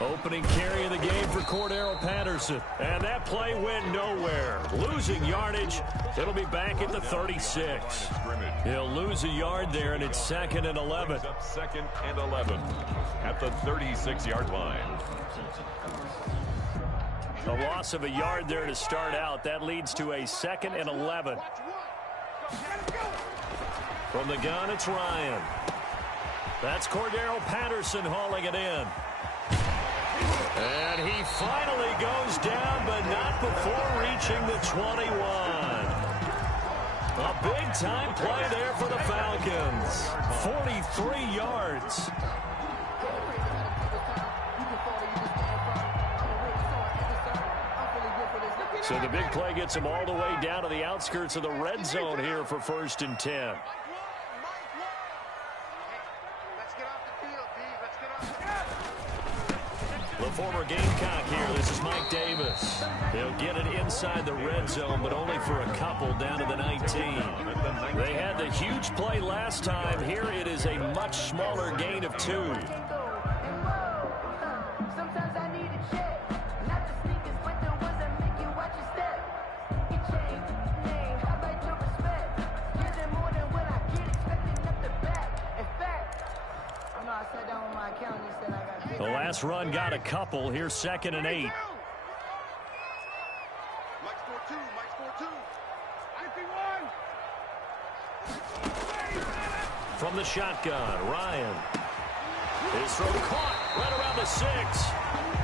Opening carry of the game for Cordero Patterson. And that play went nowhere. Losing yardage. It'll be back at the 36. He'll lose a yard there, and it's 2nd and 11. Second and 11 at the 36-yard line. A loss of a yard there to start out. That leads to a 2nd and 11. From the gun, it's Ryan. That's Cordero Patterson hauling it in. And he finally goes down, but not before reaching the 21. A big-time play there for the Falcons. 43 yards. So the big play gets him all the way down to the outskirts of the red zone here for 1st and 10. The former Gamecock here. This is Mike Davis. They'll get it inside the red zone, but only for a couple down to the 19. They had the huge play last time. Here it is a much smaller gain of 2. The last run got a couple. Here's 2nd and 8. From the shotgun, Ryan. His throw caught right around the 6.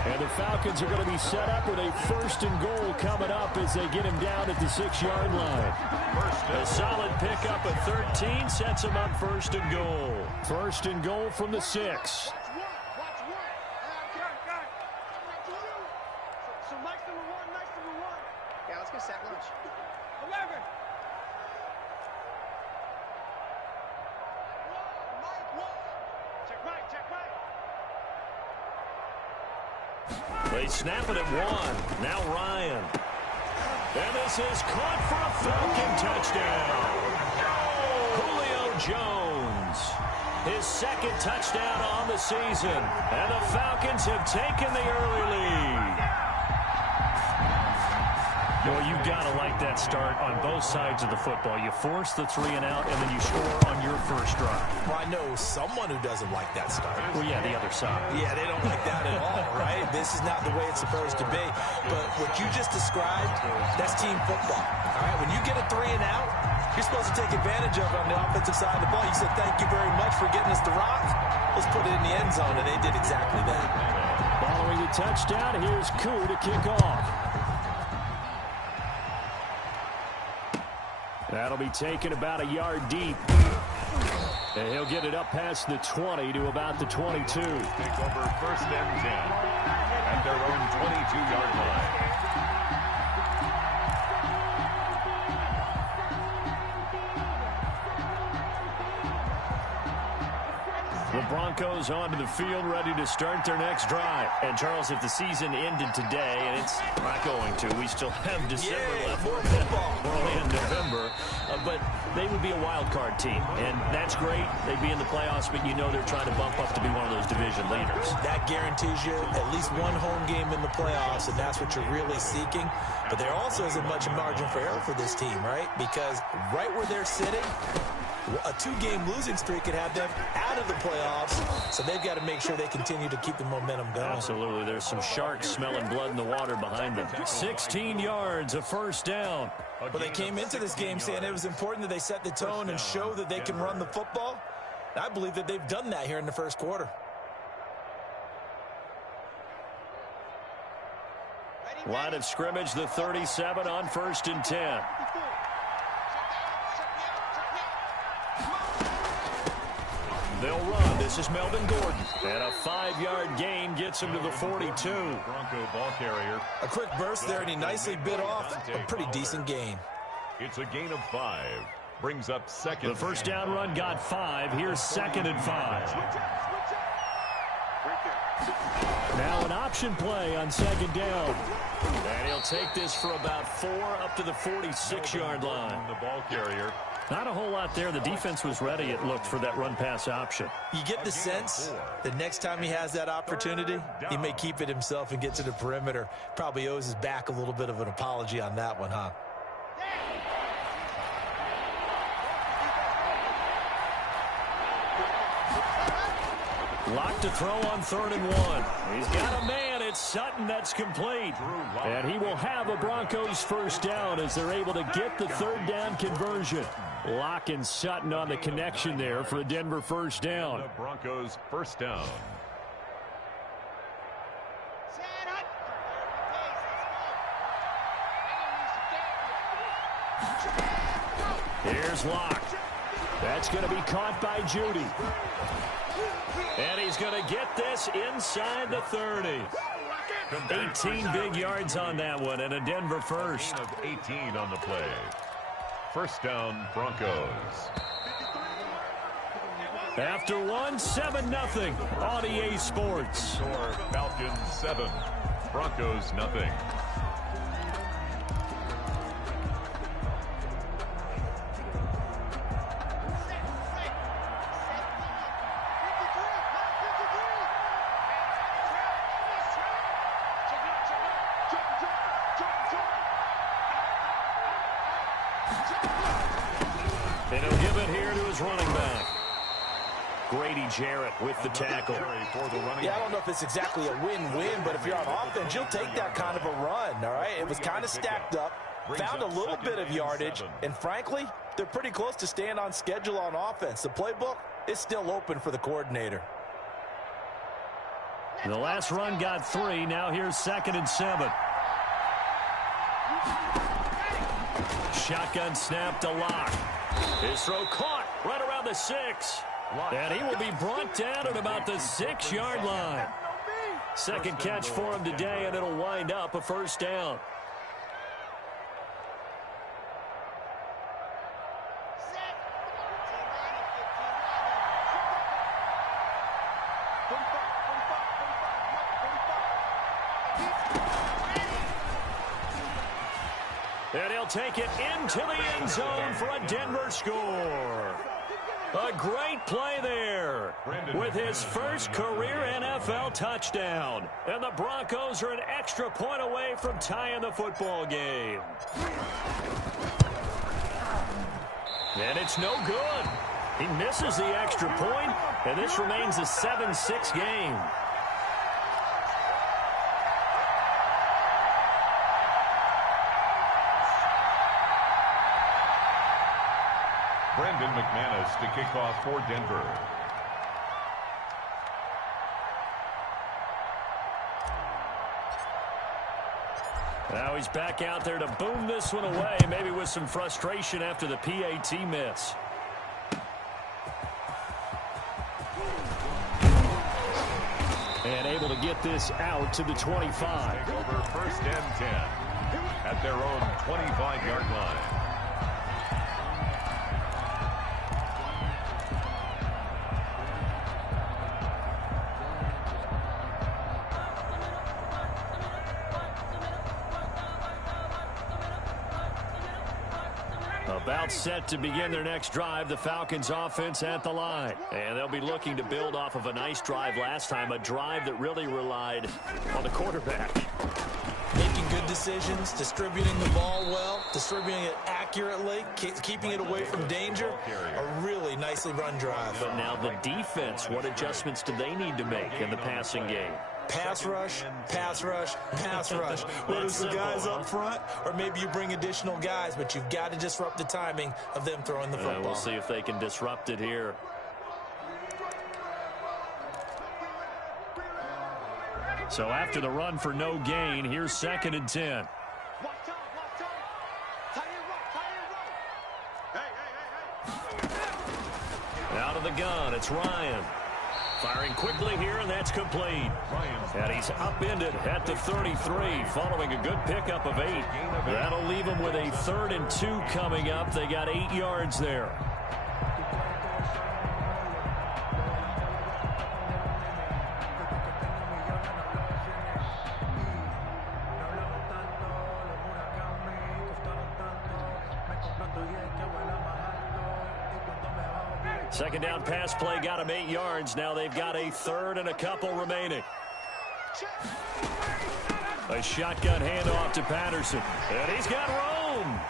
And the Falcons are going to be set up with a 1st and goal coming up as they get him down at the 6-yard line. A solid pickup of 13 sets him up 1st and goal. 1st and goal from the 6. They snap it at 1. Now Ryan. And this is caught for a Falcon touchdown. Julio Jones. His 2nd touchdown on the season. And the Falcons have taken the early lead. Well, you've got to like that start on both sides of the football. You force the 3 and out, and then you score on your first drive. Well, I know someone who doesn't like that start. Well, yeah, the other side. Yeah, they don't like that at all, right? This is not the way it's supposed to be. But what you just described, that's team football. All right, when you get a 3 and out, you're supposed to take advantage of it on the offensive side of the ball. You said, thank you very much for getting us the rock. Let's put it in the end zone, and they did exactly that. Following the touchdown, here's Koo to kick off. That'll be taken about a yard deep. And he'll get it up past the 20 to about the 22. Take over 1st and 10 at their own 22-yard line. The Broncos onto the field, ready to start their next drive. And, Charles, if the season ended today, and it's not going to, we still have December left. More football. We're only in November. But they would be a wild card team, and that's great. They'd be in the playoffs, but you know they're trying to bump up to be one of those division leaders. That guarantees you at least one home game in the playoffs, and that's what you're really seeking. But there also isn't much margin for error for this team, right? Because right where they're sitting, a 2-game losing streak could have them out of the playoffs, so they've got to make sure they continue to keep the momentum going. Absolutely. There's some sharks smelling blood in the water behind them. 16 yards, a 1st down. Well, they came into this game saying it was important that they set the tone and show that they can run the football. I believe that they've done that here in the 1st quarter. Line of scrimmage, the 37 on 1st and 10. They'll run. This is Melvin Gordon. And a 5-yard gain gets him to the 42. Bronco ball carrier. A quick burst there, and he nicely bit off a pretty decent gain. It's a gain of 5. Brings up 2nd. The 1st down run got 5. Here's 2nd and 5. Now an option play on 2nd down. And he'll take this for about 4 up to the 46-yard line. The ball carrier. Not a whole lot there. The defense was ready, it looked, for that run-pass option. You get the sense that next time he has that opportunity, he may keep it himself and get to the perimeter. Probably owes his back a little bit of an apology on that one, huh? Locked to throw on 3rd and 1. He's got a man. It's Sutton. That's complete. And he will have a Broncos first down as they're able to get the 3rd down conversion. Locke and Sutton on the connection there for a Denver first down. The Broncos first down. Here's Locke. That's going to be caught by Judy. And he's going to get this inside the 30. 18 big yards on that one, and a Denver first. Of 18 on the play. First down, Broncos. After one, 7-0 on EA Sports. Score Falcons 7, Broncos nothing. And he'll give it here to his running back. Grady Jarrett with the tackle. Yeah, I don't know if it's exactly a win-win, but if you're on offense, you'll take that kind of a run, all right? It was kind of stacked up, found a little bit of yardage, and frankly, they're pretty close to staying on schedule on offense. The playbook is still open for the coordinator. The last run got 3. Now here's 2nd and 7. Shotgun snap to Locke. His throw caught right around the 6. And he will be brought down at about the 6-yard line. Second catch for him today, and it'll wind up a first down. And he'll take it into the end zone for a Denver score. A great play there with his first career NFL touchdown. And the Broncos are an extra point away from tying the football game. And it's no good. He misses the extra point, and this remains a 7-6 game. Brandon McManus to kick off for Denver. Now he's back out there to boom this one away, maybe with some frustration after the PAT miss. And able to get this out to the 25. Take over 1st and 10 at their own 25-yard line. About set to begin their next drive, the Falcons offense at the line. And they'll be looking to build off of a nice drive last time, a drive that really relied on the quarterback. Making good decisions, distributing the ball well, distributing it accurately, keeping it away from danger. A really nicely run drive. But now the defense, what adjustments do they need to make in the passing game? Pass rush, pass rush, pass rush. Whether it's the guys up front or maybe you bring additional guys, but you've got to disrupt the timing of them throwing the football. We'll see if they can disrupt it here. So after the run for no gain, here's 2nd and 10. Out of the gun, it's Ryan. Firing quickly here, and that's complete. And he's upended at the 33, following a good pickup of 8. That'll leave him with a 3rd and 2 coming up. They got 8 yards there. Second down pass play got him 8 yards. Now they've got a third and a couple remaining. A shotgun handoff to Patterson. And he's got room.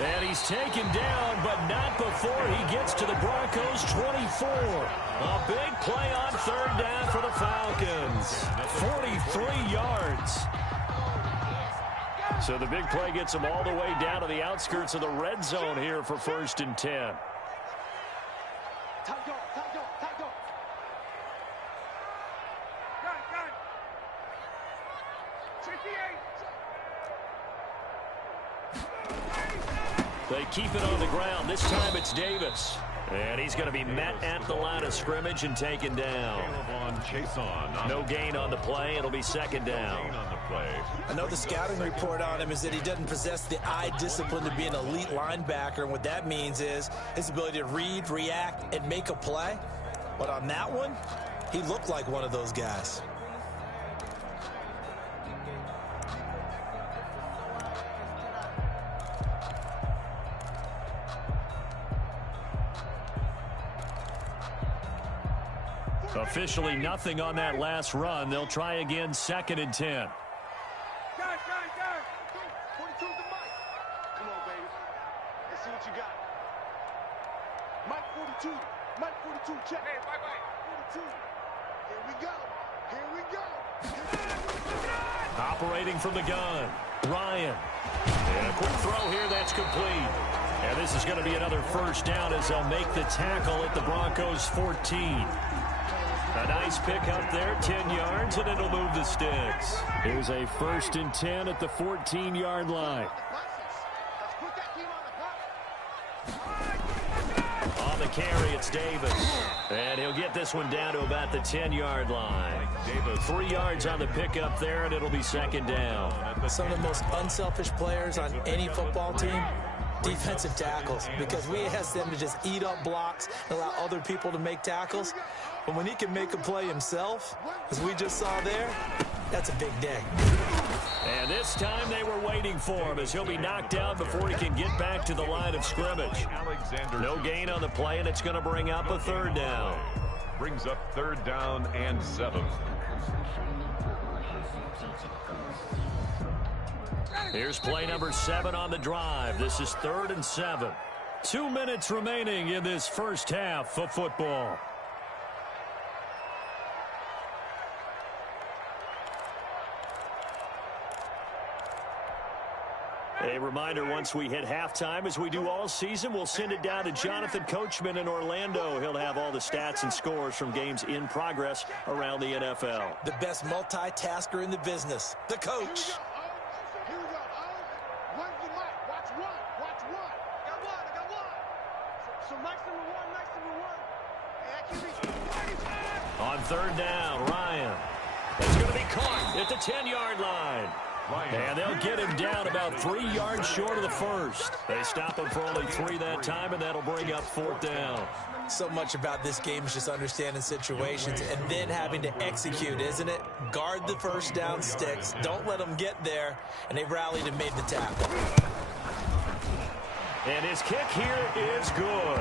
And he's taken down, but not before he gets to the Broncos' 24. A big play on third down for the Falcons. 43 yards. So the big play gets them all the way down to the outskirts of the red zone here for 1st and 10. They keep it on the ground. This time it's Davis. And he's going to be met at the line of scrimmage and taken down. No gain on the play. It'll be second down. I know the scouting report on him is that he doesn't possess the eye discipline to be an elite linebacker. And what that means is his ability to read, react, and make a play. But on that one, he looked like one of those guys. Officially nothing on that last run. They'll try again, 2nd and 10. Guys. 42's the mic. Come on, baby. Let's see what you got. Mike 42. Mike 42, check. Hey, Mike 42. Here we go. Operating from the gun. Ryan. And a quick throw here that's complete. And this is going to be another first down as they'll make the tackle at the Broncos' 14. A nice pick up there, 10 yards, and it'll move the sticks. Here's a 1st and 10 at the 14-yard line. On the carry, it's Davis. And he'll get this one down to about the 10-yard line. 3 yards on the pickup there, and it'll be second down. Some of the most unselfish players on any football team, defensive tackles, because we ask them to just eat up blocks and allow other people to make tackles. But when he can make a play himself, as we just saw there, that's a big day. And this time they were waiting for him as he'll be knocked out before he can get back to the line of scrimmage. No gain on the play, and it's going to bring up a third down. Brings up 3rd down and 7. Here's play number 7 on the drive. This is 3rd and 7. 2 minutes remaining in this first half of football. A reminder, once we hit halftime, as we do all season, we'll send it down to Jonathan Coachman in Orlando. He'll have all the stats and scores from games in progress around the NFL. The best multitasker in the business, the coach. Here we go. Where's the mic? Watch one. I got one. So Mike's number 1. On 3rd down, Ryan. It's going to be caught at the 10-yard line. And they'll get him down about 3 yards short of the first. They stop him for only 3 that time, and that'll bring up 4th down. So much about this game is just understanding situations and then having to execute, isn't it? Guard the first down sticks. Don't let them get there. And they rallied and made the tackle. And his kick here is good.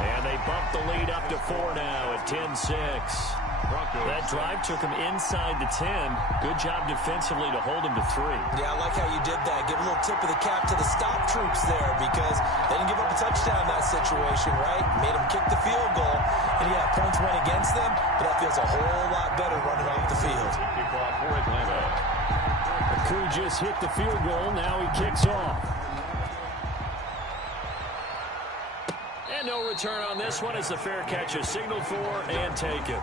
And they bump the lead up to 4 now at 10-6. That drive took him inside the 10. Good job defensively to hold him to 3. Yeah, I like how you did that. Give a little tip of the cap to the stop troops there because they didn't give up a touchdown in that situation, right? Made them kick the field goal. And yeah, points went against them, but that feels a whole lot better running off the field. Kickoff for Atlanta. Koo just hit the field goal. Now he kicks off. And no return on this one as the fair catch is signaled for and taken.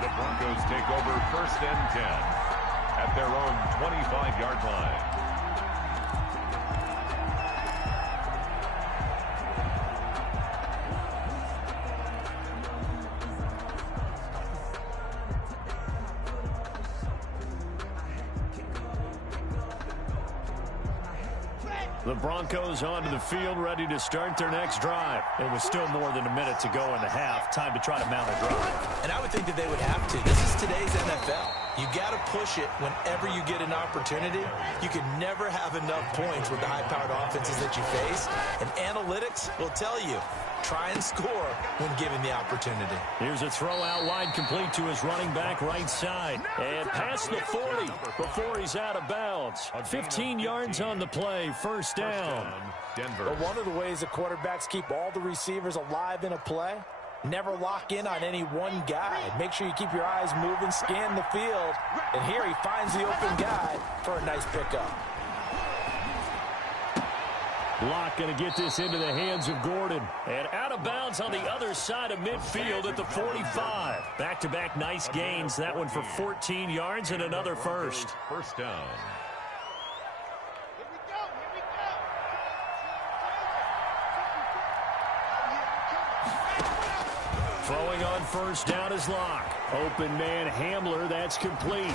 The Broncos take over 1st and 10 at their own 25-yard line. The Broncos onto the field, ready to start their next drive. It was still more than a minute to go in the half. Time to try to mount a drive. And I would think that they would have to. This is today's NFL. You got to push it whenever you get an opportunity. You can never have enough points with the high-powered offenses that you face. And analytics will tell you, try and score when given the opportunity. Here's a throw out wide, complete to his running back right side. And past the 40 before he's out of bounds. 15 yards on the play, first down. Denver. But one of the ways that quarterbacks keep all the receivers alive in a play, never lock in on any one guy. Make sure you keep your eyes moving, scan the field. And here he finds the open guy for a nice pickup. Locke going to get this into the hands of Gordon. And out of bounds on the other side of midfield at the 45. Back-to-back nice gains. That one for 14 yards and another first. First down. Throwing on first down is Locke. Open man Hamler, that's complete.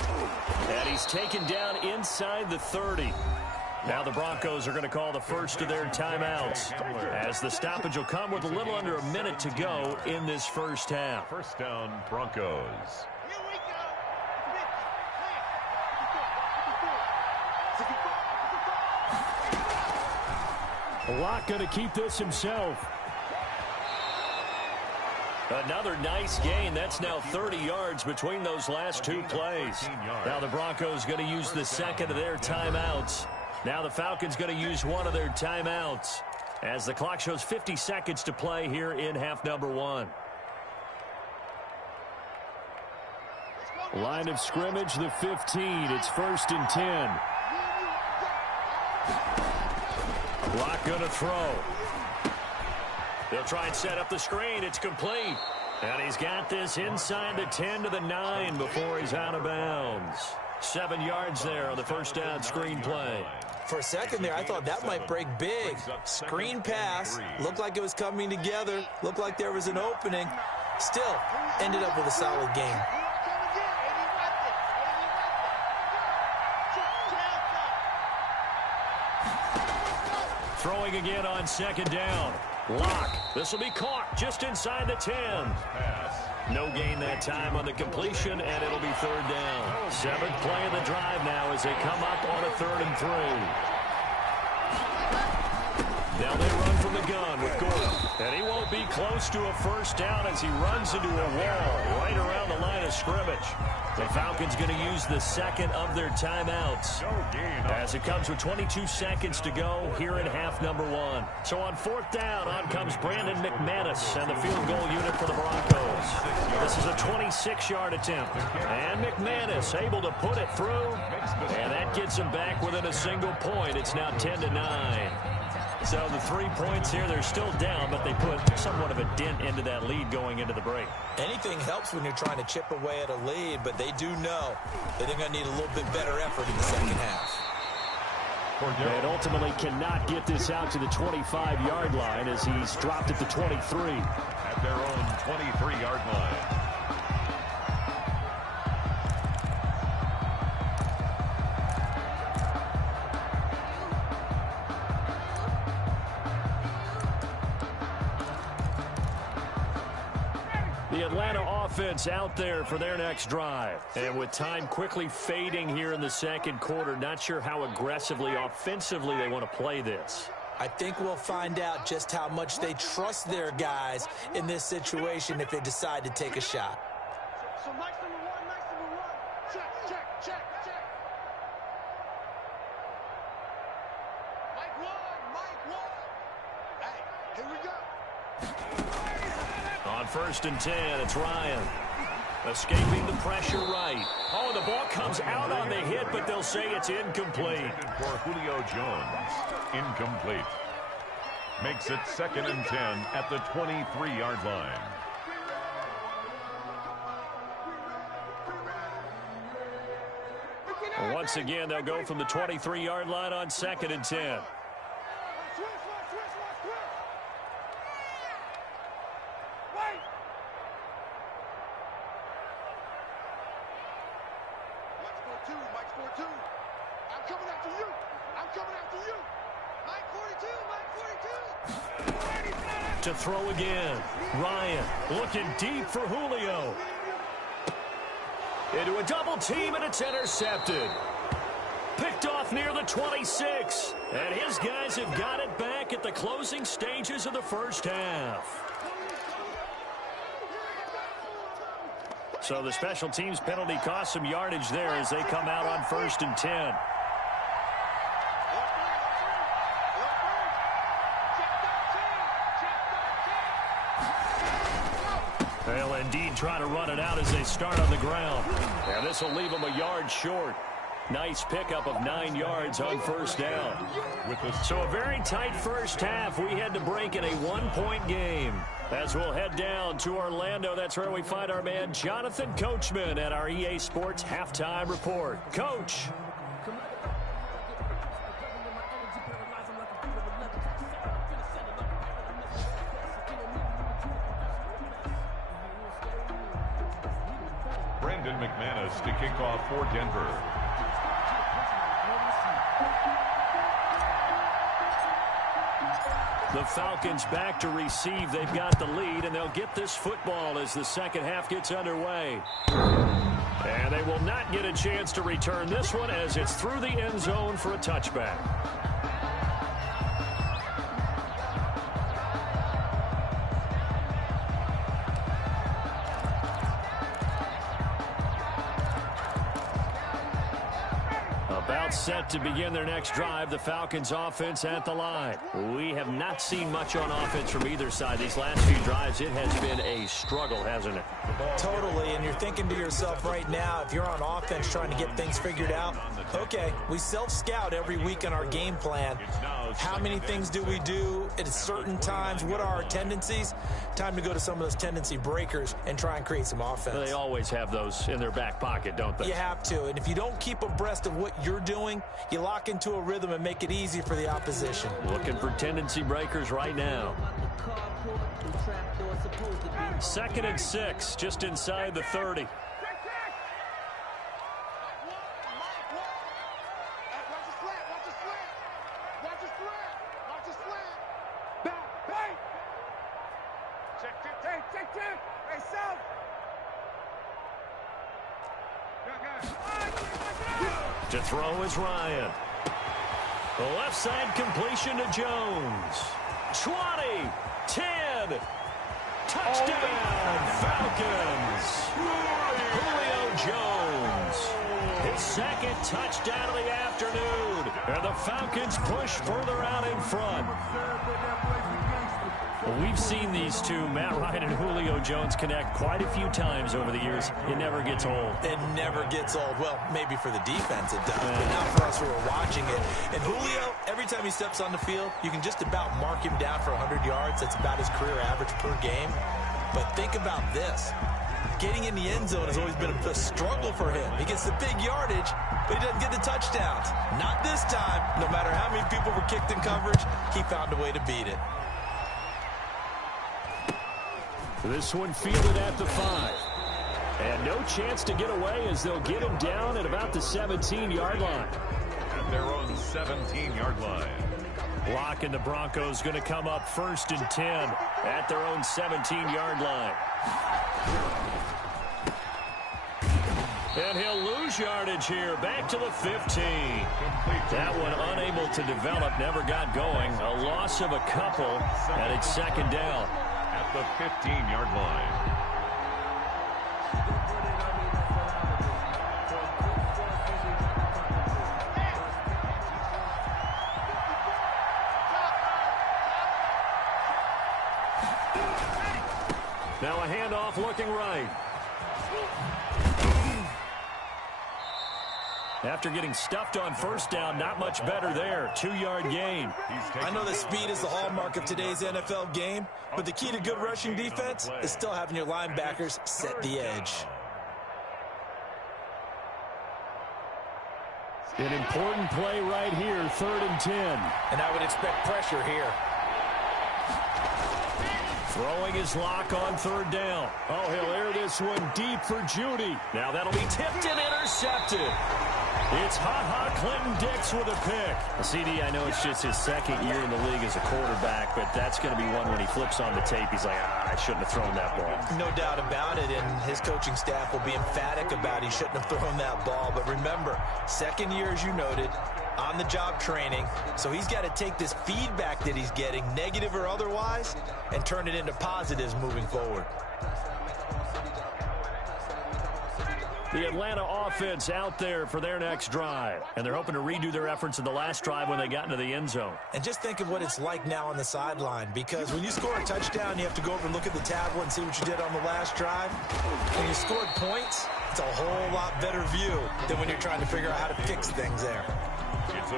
And he's taken down inside the 30. Now the Broncos are going to call the first of their timeouts, as the stoppage will come with a little under a minute to go in this first half. First down, Broncos. Locke going to keep this himself. Another nice gain. That's now 30 yards between those last two plays. Now the Broncos going to use the second of their timeouts. Now the Falcons going to use one of their timeouts as the clock shows 50 seconds to play here in half number one. Line of scrimmage, the 15. It's first and 10. Locke going to throw. They'll try and set up the screen. It's complete. And he's got this inside the 10 to the 9 before he's out of bounds. 7 yards there on the first down screen play. For a second there, I thought that might break big. Screen pass. Looked like it was coming together. Looked like there was an opening. Still, ended up with a solid game. Throwing again on second down. Locke. This will be caught just inside the 10. No gain that time on the completion, and it'll be third down. Seventh play of the drive now as they come up on a 3rd and 3. Now they run from the gun with Gordon. And he won't be close to a first down as he runs into a wall right around the line of scrimmage. The Falcons going to use the second of their timeouts as it comes with 22 seconds to go here in half number one. So on 4th down, on comes Brandon McManus and the field goal unit for the Broncos. This is a 26-yard attempt. And McManus able to put it through. And that gets him back within a single point. It's now 10-9. So the 3 points here, they're still down, but they put somewhat of a dent into that lead going into the break. Anything helps when you're trying to chip away at a lead, but they do know that they're going to need a little bit better effort in the second half. And ultimately cannot get this out to the 25-yard line as he's dropped at the 23. At their own 23-yard line. The Atlanta offense out there for their next drive. And with time quickly fading here in the second quarter, not sure how aggressively, offensively they want to play this. I think we'll find out just how much they trust their guys in this situation if they decide to take a shot. So nice number one. Check. Mike one. Hey, here we go. On 1st and 10, it's Ryan. Escaping the pressure right. Oh, the ball comes out on the hit, but they'll say it's incomplete. For Julio Jones, incomplete. Makes it 2nd and 10 at the 23-yard line. Once again, they'll go from the 23-yard line on 2nd and 10. Mike's 4-2. I'm coming after you. To throw again. Ryan looking deep for Julio. Into a double team, and it's intercepted. Picked off near the 26. And his guys have got it back at the closing stages of the first half. So the special teams penalty cost some yardage there as they come out on 1st and 10. They'll indeed try to run it out as they start on the ground. And this will leave them a yard short. Nice pickup of 9 yards on 1st down. So a very tight first half. We had to break in a 1-point game. As we'll head down to Orlando, that's where we find our man Jonathan Coachman at our EA Sports Halftime Report. Coach. Brandon McManus to kick off for Denver. The Falcons back to receive. They've got the lead, and they'll get this football as the second half gets underway. And they will not get a chance to return this one as it's through the end zone for a touchback. Set to begin their next drive. The Falcons offense at the line. We have not seen much on offense from either side. These last few drives, it has been a struggle, hasn't it? Totally, and you're thinking to yourself right now, if you're on offense trying to get things figured out, okay, we self-scout every week in our game plan. How many things do we do at certain times? What are our tendencies? Time to go to some of those tendency breakers and try and create some offense. They always have those in their back pocket, don't they? You have to, and if you don't keep abreast of what you're doing, you lock into a rhythm and make it easy for the opposition. Looking for tendency breakers right now. 2nd and 6, just inside the 30. To throw is Ryan. The left side completion to Jones. 20, 10, touchdown, Falcons. Julio Jones. His 2nd touchdown of the afternoon. And the Falcons push further out in front. Well, we've seen these two, Matt Ryan and Julio Jones, connect quite a few times over the years. It never gets old. It never gets old. Well, maybe for the defense it does, but not for us who are watching it. And Julio, every time he steps on the field, you can just about mark him down for 100 yards. That's about his career average per game. But think about this. Getting in the end zone has always been a struggle for him. He gets the big yardage, but he doesn't get the touchdowns. Not this time. No matter how many people were kicked in coverage, he found a way to beat it. This one fielded at the 5. And no chance to get away as they'll get him down at about the 17-yard line. At their own 17-yard line. Blocking the Broncos going to come up 1st and 10 at their own 17-yard line. And he'll lose yardage here. Back to the 15. That one unable to develop, never got going. A loss of a couple, and it's 2nd down. At the 15-yard line. Now a handoff looking right. After getting stuffed on 1st down, not much better there. 2-yard gain. I know that speed is the hallmark of today's NFL game, but the key to good rushing defense is still having your linebackers set the edge. An important play right here, 3rd and 10. And I would expect pressure here. Throwing his lock on 3rd down. Oh, he'll air this one deep for Judy. Now that'll be tipped and intercepted. It's Ha-Ha Clinton-Dix with a pick. CD, I know it's just his second year in the league as a quarterback, but that's going to be one when he flips on the tape. He's like, I shouldn't have thrown that ball. No doubt about it, and his coaching staff will be emphatic about he shouldn't have thrown that ball. But remember, second year, as you noted, on-the-job training, so he's got to take this feedback that he's getting, negative or otherwise, and turn it into positives moving forward. The Atlanta offense out there for their next drive. And they're hoping to redo their efforts in the last drive when they got into the end zone. And just think of what it's like now on the sideline, because when you score a touchdown, you have to go over and look at the tablet and see what you did on the last drive. When you scored points, it's a whole lot better view than when you're trying to figure out how to fix things there.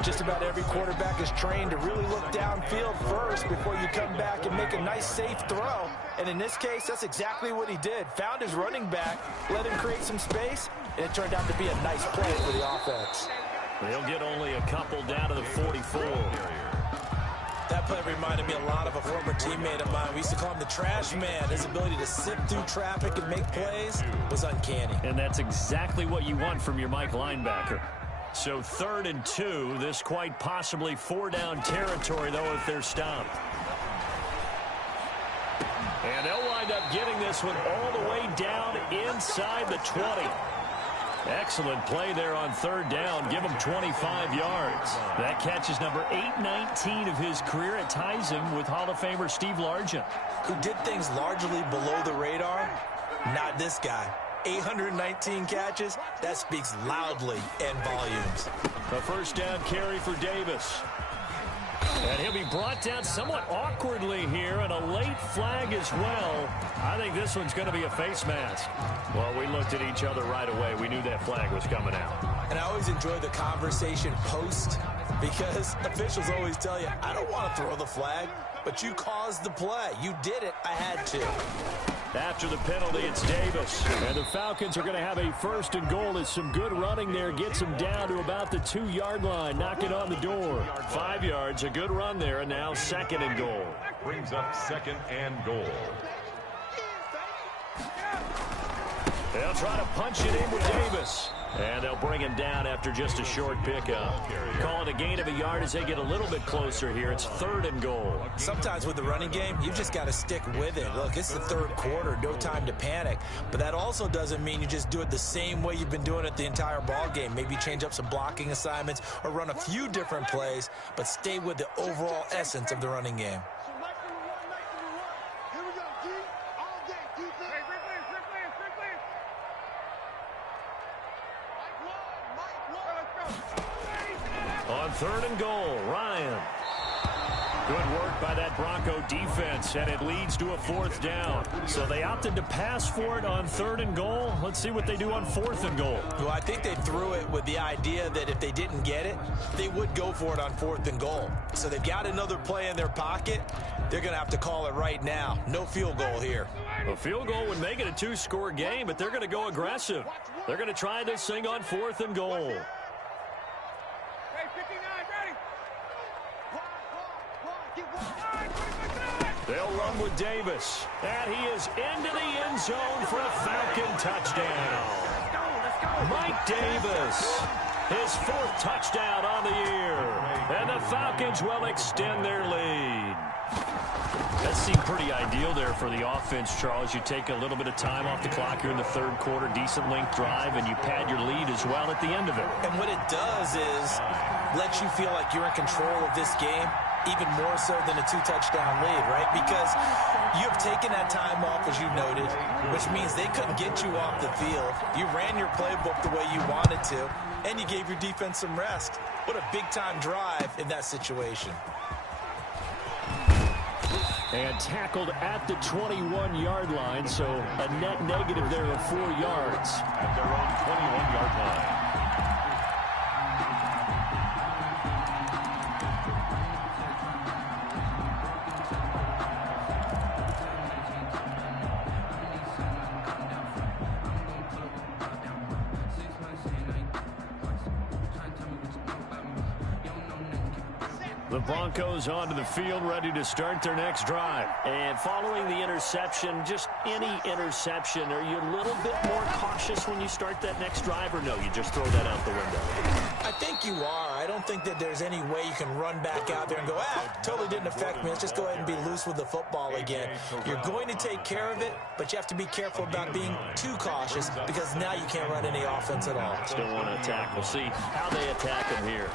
Just about every quarterback is trained to really look downfield first before you come back and make a nice, safe throw. And in this case, that's exactly what he did. Found his running back, let him create some space, and it turned out to be a nice play for the offense. They'll get only a couple down to the 44. That play reminded me a lot of a former teammate of mine. We used to call him the trash man. His ability to sift through traffic and make plays was uncanny. And that's exactly what you want from your Mike linebacker. So 3rd and 2, this quite possibly 4-down territory, though, if they're stopped. And they'll wind up getting this one all the way down inside the 20. Excellent play there on 3rd down. Give him 25 yards. That catch is number 819 of his career. It ties him with Hall of Famer Steve Largent, who did things largely below the radar. Not this guy. 819 catches, that speaks loudly in volumes. A 1st down carry for Davis. And he'll be brought down somewhat awkwardly here, and a late flag as well. I think this one's going to be a face mask. Well, we looked at each other right away. We knew that flag was coming out. And I always enjoy the conversation post, because officials always tell you, I don't want to throw the flag, but you caused the play. You did it. I had to. After the penalty, it's Davis. And the Falcons are going to have a 1st and goal as some good running there gets them down to about the 2-yard line. Knock it on the door. 5 yards, a good run there, and now 2nd and goal. Brings up 2nd and goal. They'll try to punch it in with Davis. And they'll bring him down after just a short pickup. Call it a gain of a yard as they get a little bit closer here. It's 3rd and goal. Sometimes with the running game, you just got to stick with it. Look, it's the 3rd quarter, no time to panic. But that also doesn't mean you just do it the same way you've been doing it the entire ball game. Maybe change up some blocking assignments or run a few different plays, but stay with the overall essence of the running game. On 3rd and goal, Ryan. Good work by that Bronco defense, and it leads to a 4th down. So they opted to pass for it on 3rd and goal. Let's see what they do on 4th and goal. Well, I think they threw it with the idea that if they didn't get it, they would go for it on 4th and goal. So they've got another play in their pocket. They're going to have to call it right now. No field goal here. A field goal would make it a 2-score game, but they're going to go aggressive. They're going to try this thing on 4th and goal. They'll run with Davis. And he is into the end zone for a Falcon touchdown. Mike Davis, his 4th touchdown on the year. And the Falcons will extend their lead. That seemed pretty ideal there for the offense, Charles. You take a little bit of time off the clock here in the 3rd quarter, decent length drive, and you pad your lead as well at the end of it. And what it does is let you feel like you're in control of this game, even more so than a 2-touchdown lead, right? Because you've taken that time off, as you noted, which means they couldn't get you off the field. You ran your playbook the way you wanted to, and you gave your defense some rest. What a big-time drive in that situation. And tackled at the 21-yard line, so a net negative there of 4 yards. At their own 21-yard line. The Broncos onto the field, ready to start their next drive. And following the interception, just any interception, are you a little bit more cautious when you start that next drive, or no, you just throw that out the window? I think you are. I don't think that there's any way you can run back out there and go, totally didn't affect me. Let's just go ahead and be loose with the football again. You're going to take care of it, but you have to be careful about being too cautious because now you can't run any offense at all. Still want to attack. We'll see how they attack him here.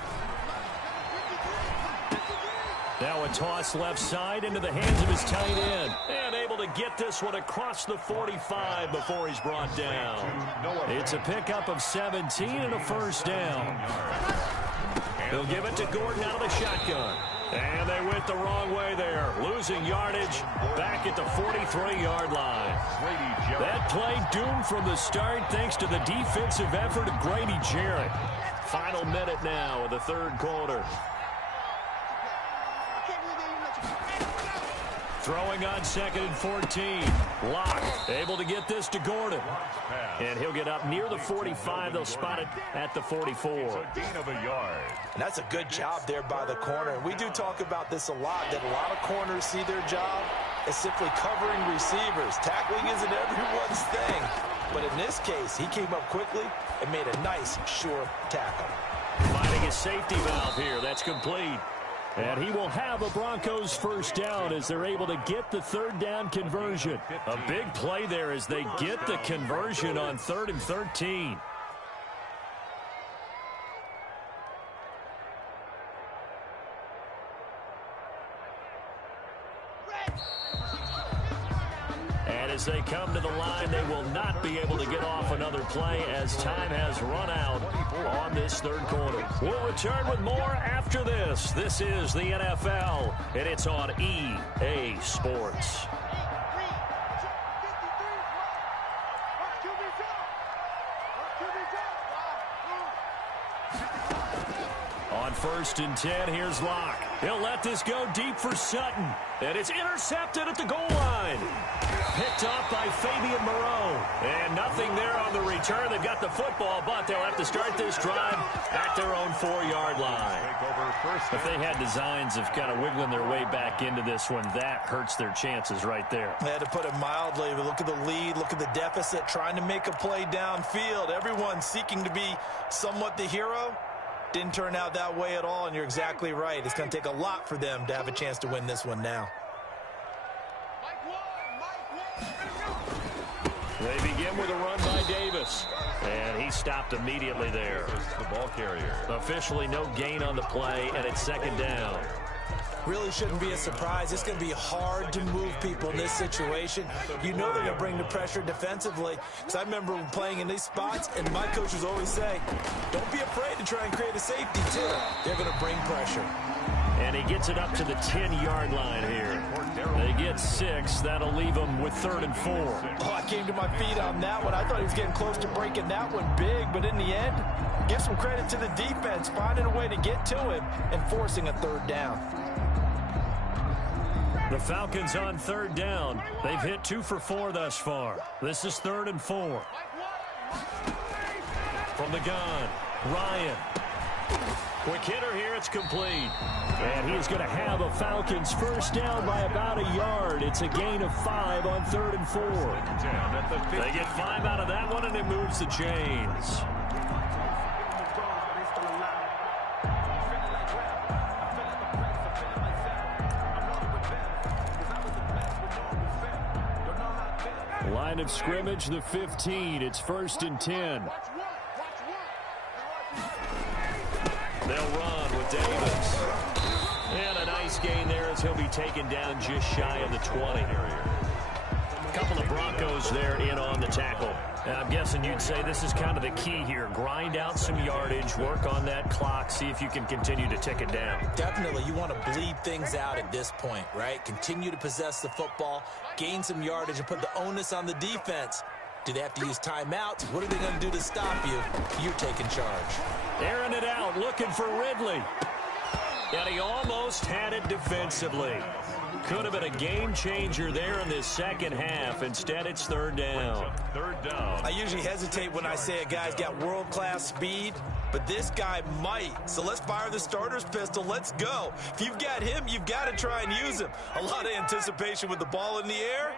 Now a toss left side into the hands of his tight end. And able to get this one across the 45 before he's brought down. It's a pickup of 17 and a first down. He'll give it to Gordon out of the shotgun. And they went the wrong way there. Losing yardage back at the 43-yard line. That play doomed from the start thanks to the defensive effort of Grady Jarrett. Final minute now of the third quarter. Throwing on 2nd and 14. Locke able to get this to Gordon. And he'll get up near the 45. They'll spot it at the 44. Gain of a yard. And that's a good job there by the corner. We do talk about this a lot, that a lot of corners see their job as simply covering receivers. Tackling isn't everyone's thing. But in this case, he came up quickly and made a nice, sure tackle. Finding a safety valve here. That's complete. And he will have a Broncos first down as they're able to get the third down conversion. A big play there as they get the conversion on 3rd and 13. And as they come to the line, they will not be able to get off another play as time has run out on this third quarter. We'll return with more after this. This is the NFL, and it's on EA Sports. On 1st and 10, here's Locke. He'll let this go deep for Sutton. And it's intercepted at the goal line. Picked off by Fabian Moreau. And nothing there on the return. They've got the football, but they'll have to start this drive at their own 4-yard line. If they had designs of kind of wiggling their way back into this one, that hurts their chances right there. I had to put it mildly, but look at the lead, look at the deficit, trying to make a play downfield. Everyone seeking to be somewhat the hero. Didn't turn out that way at all, and you're exactly right. It's going to take a lot for them to have a chance to win this one now. They begin with a run by Davis. And he stopped immediately there. The ball carrier. Officially no gain on the play, and it's 2nd down. Really shouldn't be a surprise. It's going to be hard to move people in this situation. You know they're going to bring the pressure defensively. Because I remember playing in these spots, and my coaches always say, don't be afraid to try and create a safety, too. They're going to bring pressure. And he gets it up to the 10-yard line here. They get 6. That'll leave them with 3rd and 4. Oh, I came to my feet on that one. I thought he was getting close to breaking that one big, but in the end, give some credit to the defense, finding a way to get to him and forcing a 3rd down. The Falcons on 3rd down. They've hit 2 for 4 thus far. This is 3rd and 4. From the gun, Ryan. Quick hitter here, it's complete. And he's going to have a Falcons first down by about a yard. It's a gain of 5 on 3rd and 4. They get 5 out of that one, and it moves the chains. Line of scrimmage, the 15. It's 1st and 10. They'll run with Davis. And a nice gain there as he'll be taken down just shy of the 20. A couple of Broncos there in on the tackle. And I'm guessing you'd say this is kind of the key here. Grind out some yardage, work on that clock, see if you can continue to tick it down. Definitely, you want to bleed things out at this point, right? Continue to possess the football, gain some yardage, and put the onus on the defense. Do they have to use timeouts? What are they going to do to stop you? You're taking charge. Airing it out, looking for Ridley. And he almost had it defensively. Could have been a game changer there in this second half. Instead, it's third down. Third down. I usually hesitate when I say a guy's got world-class speed, but this guy might. So let's fire the starter's pistol. Let's go. If you've got him, you've got to try and use him. A lot of anticipation with the ball in the air,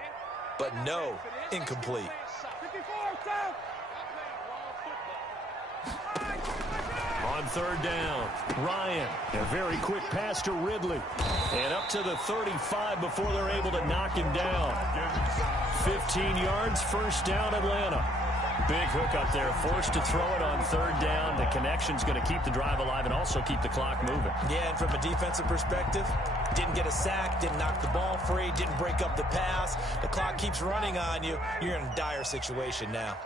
but no, incomplete. On third down, Ryan. A very quick pass to Ridley. And up to the 35 before they're able to knock him down. 15 yards, first down, Atlanta. Big hook up there, forced to throw it on third down. The connection's going to keep the drive alive and also keep the clock moving. Yeah, and from a defensive perspective, didn't get a sack, didn't knock the ball free, didn't break up the pass. The clock keeps running on you. You're in a dire situation now.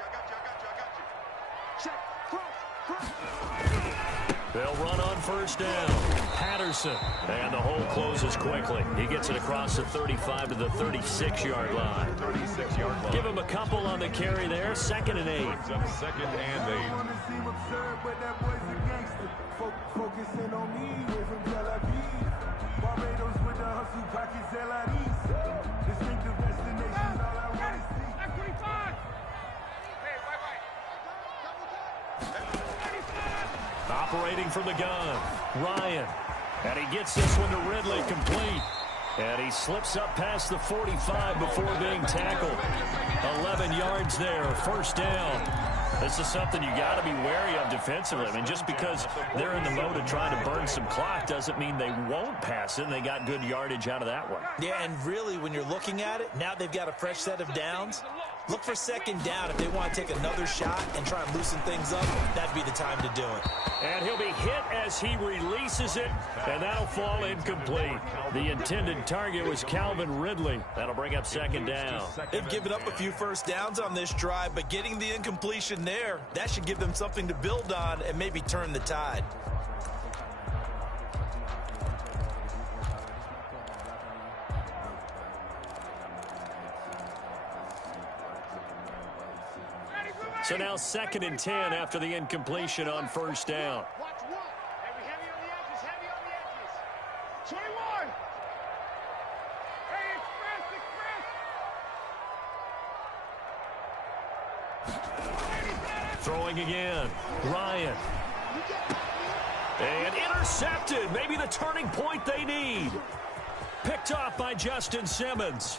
They'll run on first down. Patterson. And the hole closes quickly. He gets it across the 35 to the 36-yard line. 36-yard line. Give him a couple on the carry there. 2nd and 8. Second and 8. Focusing on me, way from Tel Aviv. Barbados with the hustle pockets, LIDs. Distinctive destinations, all I want to see. F-25! Hey, Operating from the gun, Ryan. And he gets this one to Ridley, complete. And he slips up past the 45 before being tackled. 11 yards there, first down. This is something you got to be wary of defensively. I mean, just because they're in the mode of trying to burn some clock doesn't mean they won't pass it. And they got good yardage out of that one. Yeah, and really, when you're looking at it, now they've got a fresh set of downs. Look for second down. If they want to take another shot and try and loosen things up, that'd be the time to do it. And he'll be hit as he releases it, and that'll fall incomplete. The intended target was Calvin Ridley. That'll bring up second down. They've given up a few first downs on this drive, but getting the incompletion there, that should give them something to build on and maybe turn the tide. So now 2nd and 10 after the incompletion on first down. Watch one. Heavy on the edges, heavy on the edges. 21. Hey, express. Throwing again, Ryan. And intercepted, maybe the turning point they need. Picked off by Justin Simmons.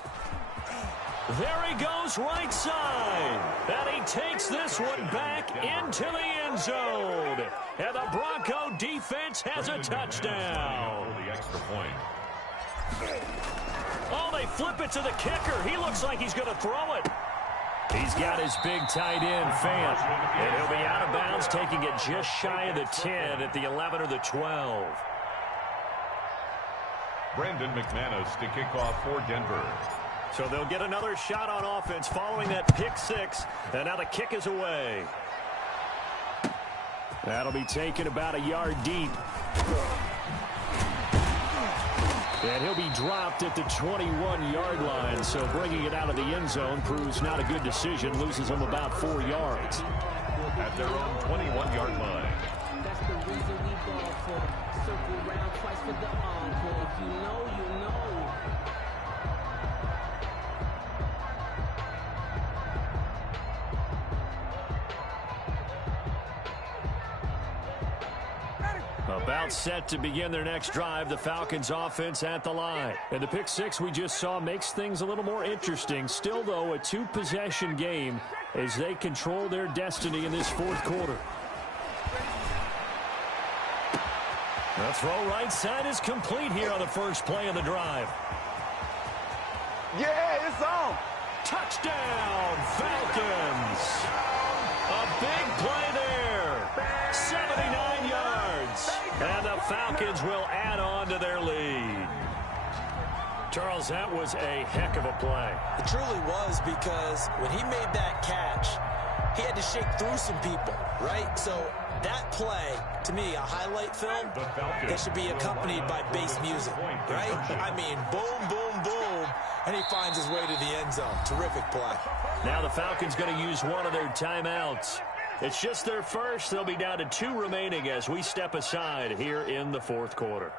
There he goes right side. And he takes this one back into the end zone. And the Bronco defense has a touchdown. The extra point. Oh, they flip it to the kicker. He looks like he's going to throw it. He's got his big tight end, Fant. And he'll be out of bounds, taking it just shy of the 10 at the 11 or the 12. Brandon McManus to kick off for Denver. So they'll get another shot on offense following that pick six. And now the kick is away. That'll be taken about a yard deep. And he'll be dropped at the 21-yard line. So bringing it out of the end zone proves not a good decision. Loses him about 4 yards. At their own 21-yard line. That's the reason we ball for. Circle round twice for the encore. If you know, you know. About set to begin their next drive, the Falcons offense at the line. And the pick six we just saw makes things a little more interesting. Still, though, a two-possession game as they control their destiny in this fourth quarter. The throw right side is complete here on the first play of the drive. Yeah, it's on. Touchdown, Falcons. A big play there. 79 yards. And the Falcons will add on to their lead. Charles, that was a heck of a play. It truly was, because when he made that catch, he had to shake through some people, right? So that play, to me, a highlight film, that should be accompanied by bass music, right? I mean, boom, boom, boom, and he finds his way to the end zone. Terrific play. Now the Falcons going to use one of their timeouts. It's just their first. They'll be down to 2 remaining as we step aside here in the fourth quarter.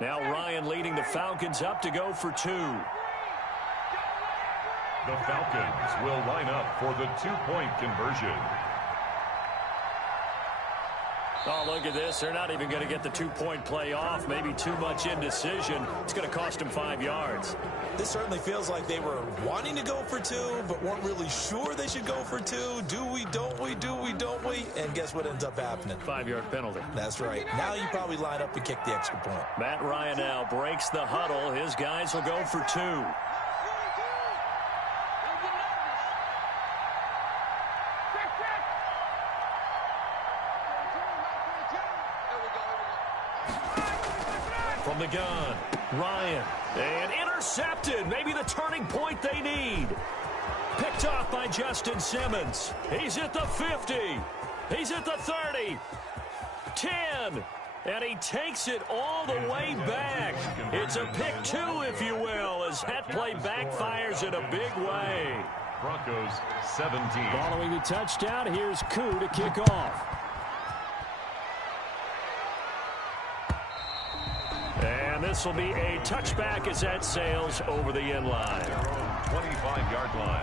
Now Ryan leading the Falcons up to go for 2. The Falcons will line up for the two-point conversion. Oh, look at this. They're not even going to get the two-point play off. Maybe too much indecision. It's going to cost them 5 yards. This certainly feels like they were wanting to go for 2, but weren't really sure they should go for 2. Do we, don't we, do we, don't we? And guess what ends up happening? 5-yard penalty. That's right. Now you probably line up and kick the extra point. Matt Ryan now breaks the huddle. His guys will go for 2. From the gun, Ryan, and intercepted. Maybe the turning point they need. Picked off by Justin Simmons. He's at the 50. He's at the 30. 10. And he takes it all the way back. It's a pick 2, if you will, as that play backfires in a big way. Broncos 17. Following the touchdown, here's Koo to kick off. And this will be a touchback as that sails over the end line. Their own 25-yard line.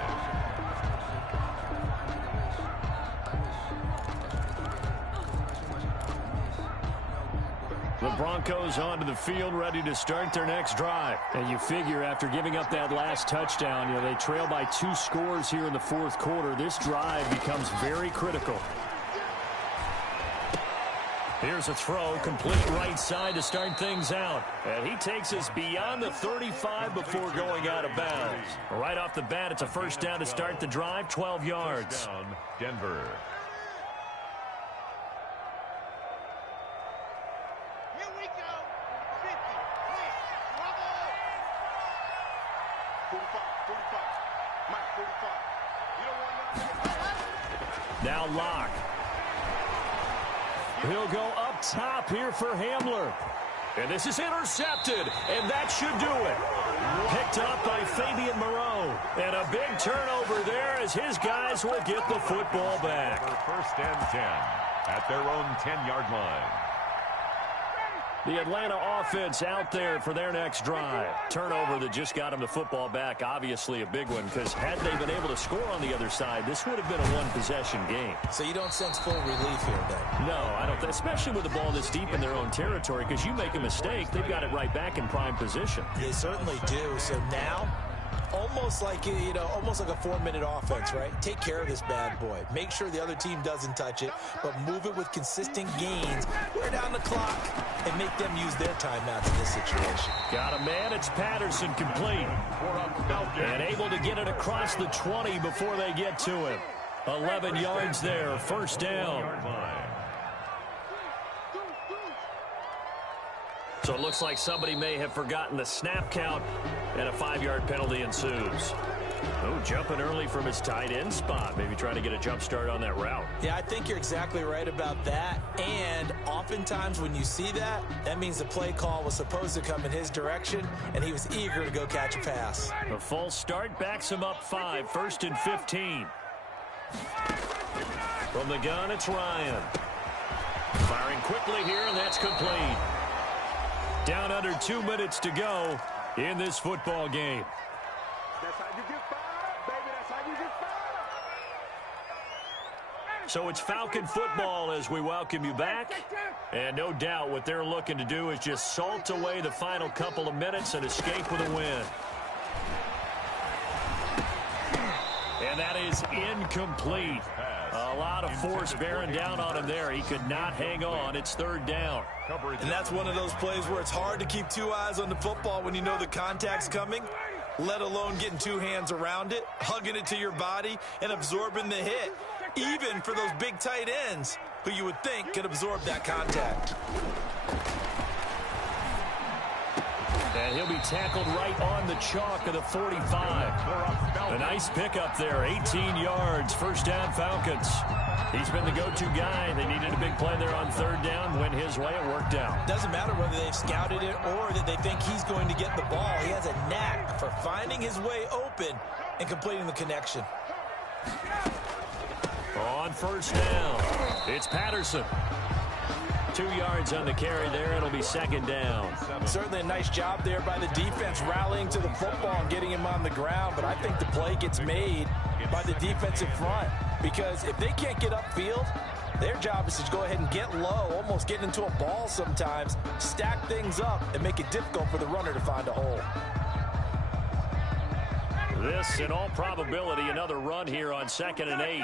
The Broncos onto the field, ready to start their next drive. And you figure after giving up that last touchdown, they trail by 2 scores here in the fourth quarter. This drive becomes very critical. Here's a throw, complete right side to start things out. And he takes us beyond the 35 before going out of bounds. Right off the bat, it's a first down to start the drive, 12 yards. Down, Denver. Here we go. 50. Clear. Trouble. 45. 45. Mike, 45. You don't want nothing. Now Locke. He'll go up top here for Hamler. And this is intercepted, and that should do it. Picked up by Fabian Moreau. And a big turnover there as his guys will get the football back. First and 10 at their own 10-yard line. The Atlanta offense out there for their next drive. Turnover that just got him the football back, obviously a big one, because had they been able to score on the other side, this would have been a one-possession game. So you don't sense full relief here, then? No, I don't, especially with the ball this deep in their own territory, because you make a mistake, they've got it right back in prime position. They certainly do. So now, almost like almost like a 4-minute offense, right? Take care of this bad boy. Make sure the other team doesn't touch it, but move it with consistent gains. Wear down the clock and make them use their timeouts in this situation. Got a man. It's Patterson complete. And able to get it across the 20 before they get to him. 11 yards there. First down. So it looks like somebody may have forgotten the snap count, and a 5-yard penalty ensues. Oh, jumping early from his tight end spot. Maybe trying to get a jump start on that route. Yeah, I think you're exactly right about that. And oftentimes when you see that, that means the play call was supposed to come in his direction, and he was eager to go catch a pass. A false start backs him up 5, first and 15. From the gun, it's Ryan. Firing quickly here, and that's complete. Down under 2 minutes to go in this football game. That's how you get fired, baby. That's how you get fired. So it's Falcon football as we welcome you back. And no doubt what they're looking to do is just salt away the final couple of minutes and escape with a win. And that is incomplete. A lot of force bearing down on him there. He could not hang on. It's third down. And that's one of those plays where it's hard to keep 2 eyes on the football when you know the contact's coming, let alone getting 2 hands around it, hugging it to your body, and absorbing the hit, even for those big tight ends who you would think could absorb that contact. And he'll be tackled right on the chalk of the 45. A nice pickup there, 18 yards, first down Falcons. He's been the go-to guy. They needed a big play there on third down. Went his way, it worked out. Doesn't matter whether they've scouted it or that they think he's going to get the ball. He has a knack for finding his way open and completing the connection. On first down, it's Patterson. 2 yards on the carry there. It'll be second down. Certainly a nice job there by the defense rallying to the football and getting him on the ground. But I think the play gets made by the defensive front, because if they can't get upfield, their job is to go ahead and get low, almost get into a ball sometimes, stack things up, and make it difficult for the runner to find a hole. This, in all probability, another run here on 2nd and 8.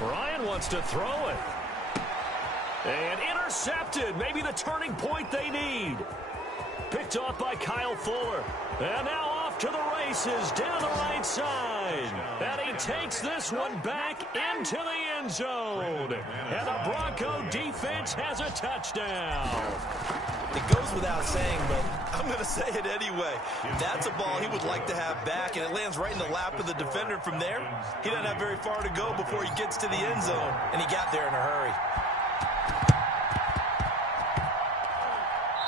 Ryan wants to throw it. And intercepted. Maybe the turning point they need. Picked off by Kyle Fuller. And now off to the races down the right side. And he takes this one back into the end zone. And the Bronco defense has a touchdown. It goes without saying, but I'm going to say it anyway. That's a ball he would like to have back, and it lands right in the lap of the defender from there. He doesn't have very far to go before he gets to the end zone, and he got there in a hurry.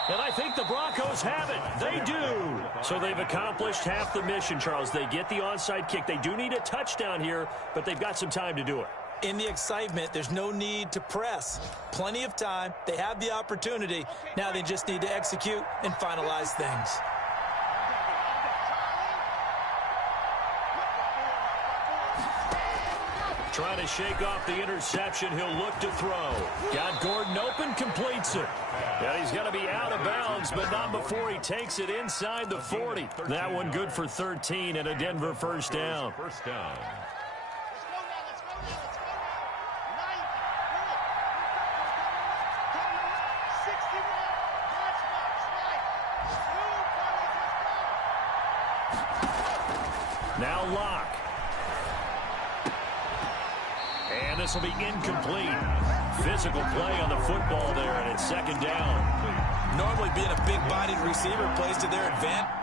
And I think the Broncos have it. They do. So they've accomplished half the mission, Charles. They get the onside kick. They do need a touchdown here, but they've got some time to do it. In the excitement, there's no need to press. Plenty of time. They have the opportunity. Now they just need to execute and finalize things. Trying to shake off the interception. He'll look to throw. Got Gordon open, completes it. And he's going to be out of bounds, but not before he takes it inside the 40. That one good for 13 and a Denver first down. First down. Now Locke. And this will be incomplete. Physical play on the football there, and it's second down. Normally being a big-bodied receiver plays to their advantage.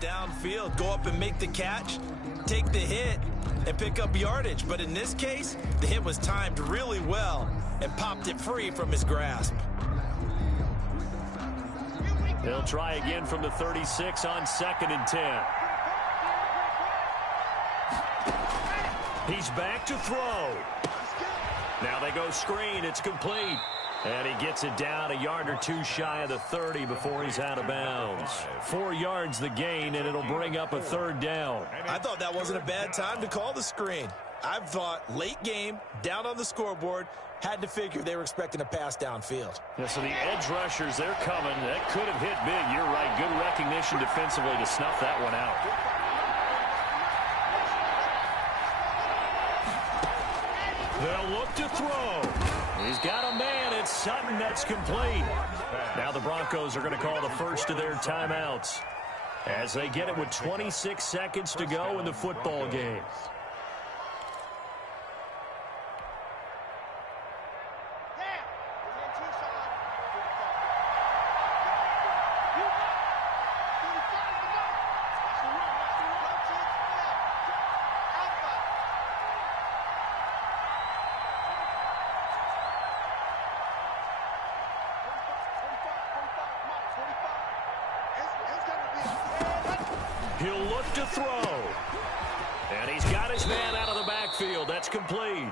Downfield, go up and make the catch, take the hit, and pick up yardage. But in this case, the hit was timed really well and popped it free from his grasp. They'll try again from the 36 on 2nd and 10. He's back to throw. Now they go screen. It's complete. And he gets it down a yard or two shy of the 30 before he's out of bounds. 4 yards the gain, and it'll bring up a third down. I thought that wasn't a bad time to call the screen. I thought late game, down on the scoreboard, had to figure they were expecting a pass downfield. Yeah, so the edge rushers, they're coming. That could have hit big. You're right. Good recognition defensively to snuff that one out. They'll look to throw. He's got a man. It's Sutton. That's complete. Now the Broncos are going to call the first of their timeouts as they get it with 26 seconds to go in the football game. He'll look to throw. And he's got his man out of the backfield. That's complete.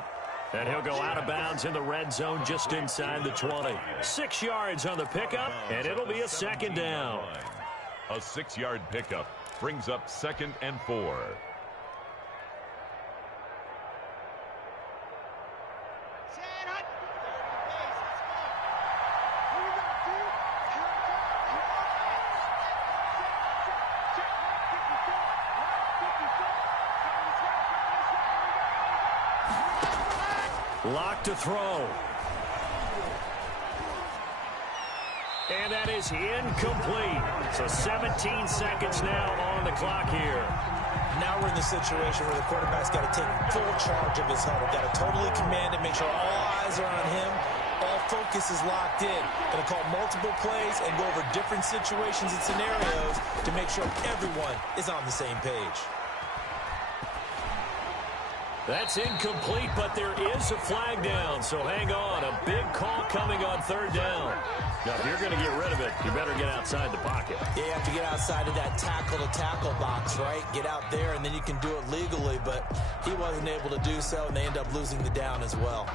And he'll go out of bounds in the red zone just inside the 20. 6 yards on the pickup, and it'll be a second down. A 6-yard pickup brings up 2nd and 4. Lock to throw. And that is incomplete. So 17 seconds now on the clock here. Now we're in the situation where the quarterback's got to take full charge of his huddle. Got to totally command it, make sure all eyes are on him, all focus is locked in. Going to call multiple plays and go over different situations and scenarios to make sure everyone is on the same page. That's incomplete, but there is a flag down, so hang on. A big call coming on third down. Now, if you're going to get rid of it, you better get outside the pocket. Yeah, you have to get outside of that tackle-to-tackle box, right? Get out there, and then you can do it legally, but he wasn't able to do so, and they end up losing the down as well.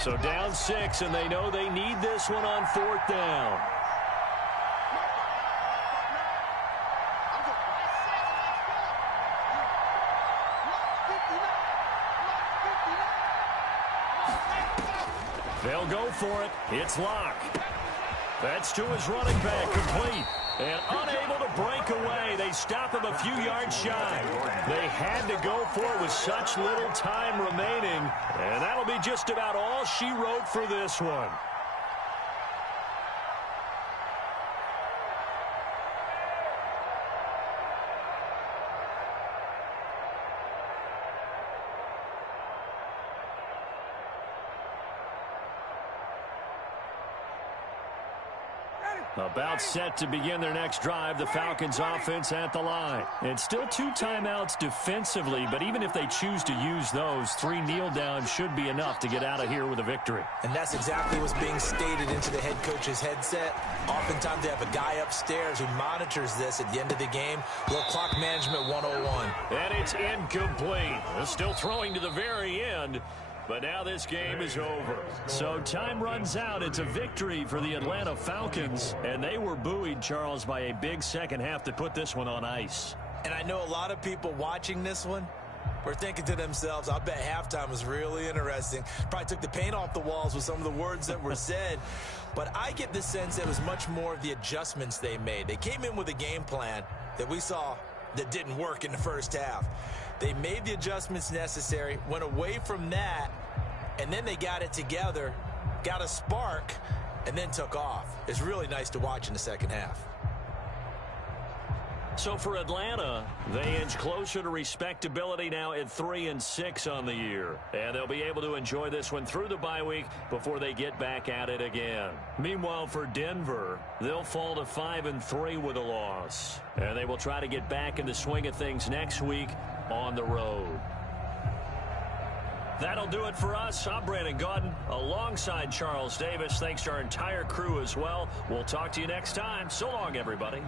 So down 6, and they know they need this one on fourth down. They'll go for it. It's Locke. That's to his running back, complete. And unable to break away. They stop him a few yards shy. They had to go for it with such little time remaining. And that'll be just about all she wrote for this one. About set to begin their next drive, the Falcons offense at the line. And still 2 timeouts defensively, but even if they choose to use those, 3 kneel downs should be enough to get out of here with a victory. And that's exactly what's being stated into the head coach's headset. Oftentimes they have a guy upstairs who monitors this at the end of the game. Little clock management 101. And it's incomplete. They're still throwing to the very end. But now this game is over. So time runs out. It's a victory for the Atlanta Falcons. And they were buoyed, Charles, by a big second half that put this one on ice. And I know a lot of people watching this one were thinking to themselves, I bet halftime was really interesting. Probably took the paint off the walls with some of the words that were said. But I get the sense it was much more of the adjustments they made. They came in with a game plan that we saw that didn't work in the first half. They made the adjustments necessary, went away from that, and then they got it together, got a spark, and then took off. It's really nice to watch in the second half. So for Atlanta, they inch closer to respectability now at 3-6 on the year. And they'll be able to enjoy this one through the bye week before they get back at it again. Meanwhile, for Denver, they'll fall to 5-3 with a loss. And they will try to get back in the swing of things next week on the road. That'll do it for us. I'm Brandon Gaudin alongside Charles Davis. Thanks to our entire crew as well. We'll talk to you next time. So long, everybody.